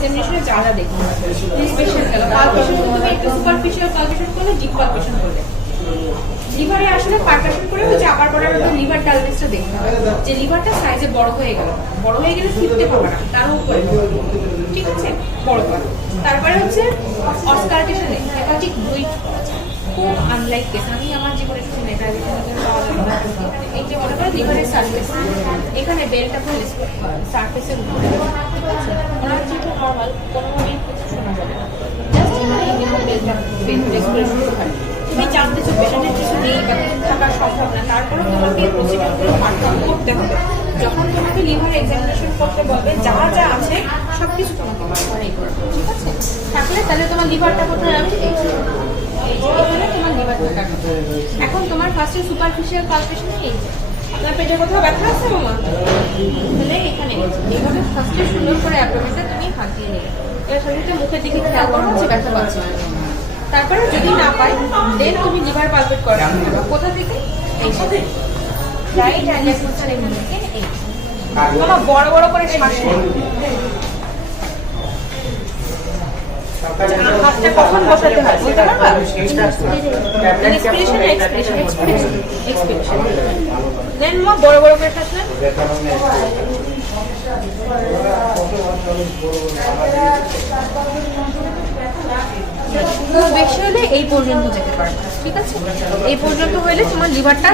এক্সামিনেশনে যা যা দেখতে হবে স্পেশাল গেল পালপেশন, তুমি একটু সুপারফিশিয়াল পালপেশন করলে ডিপ পালপেশন করলে লিভারে আসলে পালপেশন করে হচ্ছে আপার বর্ডার অফ লিভার ডালনেসটা দেখতে হবে যে লিভারটা সাইজে বড় হয়ে গেলে ফিরতে পারবে না, তার উপরে ঠিক আছে বড় করা। তারপরে হচ্ছে অস্কারটেশনে হেপাটিক ব্লিড করা যায়, খুব আনলাইক কেস, আমি আমার জীবনে শুনে এই যে মনে করেন লিভারের সার্ফেস, এখানে বেলটা প্লেস করতে হয় সার্ফেসের উপরে, ঠিক আছে ওনার যেটা নর্মাল কোনোভাবেই কিছু শোনা যাবে না, জাস্ট এখানে এই বেলটা প্লেস করে শুরু হয়। তুমি জানতেছো পেশেন্টের কিছু নেই বা কিছু থাকার সম্ভব না, তারপরেও তোমাকে এই প্রসিডিউরগুলো পারফর্ম করতে হবে। যখন তোমাকে লিভার এক্সামিনেশন করতে বলবে যা যা আছে সবকিছু তোমাকে বারবারই করবে, ঠিক আছে থাকলে তাহলে তোমার লিভারটা কোথায় আমি এখানে তোমার লিভারটা কাটবে। এখন তোমার ফার্স্টে সুপারফিশিয়াল পালপেশন এই যে আপনার পেটে কোথাও ব্যথা আছে মামা, তাহলে এখানে এইভাবে ফার্স্টে সুন্দর করে অ্যাবডোমেনটা তুমি হাত দিয়ে নেবে, এর সাথে মুখের দিকে খেয়াল করো যে ব্যথা পাচ্ছে। তারপরে যদি না পাই দেন তুমি লিভার পালপেট করো, কোথা থেকে এই সাথে রাইট হ্যান্ড এক্সপোজার এখান থেকে এই মামা বড় বড় করে শ্বাস নাও। হাতটা কখন বসাতে হয় বলতে পারবা? ইন্সপিরেশন এক্সপিরেশন এক্সপিরেশন এক্সপিরেশন দেন মা বড় বড় করে শ্বাস নাও। খুব বেশি হলে এই পর্যন্ত যেতে পারবে, ঠিক আছে এই পর্যন্ত হলে তোমার লিভারটা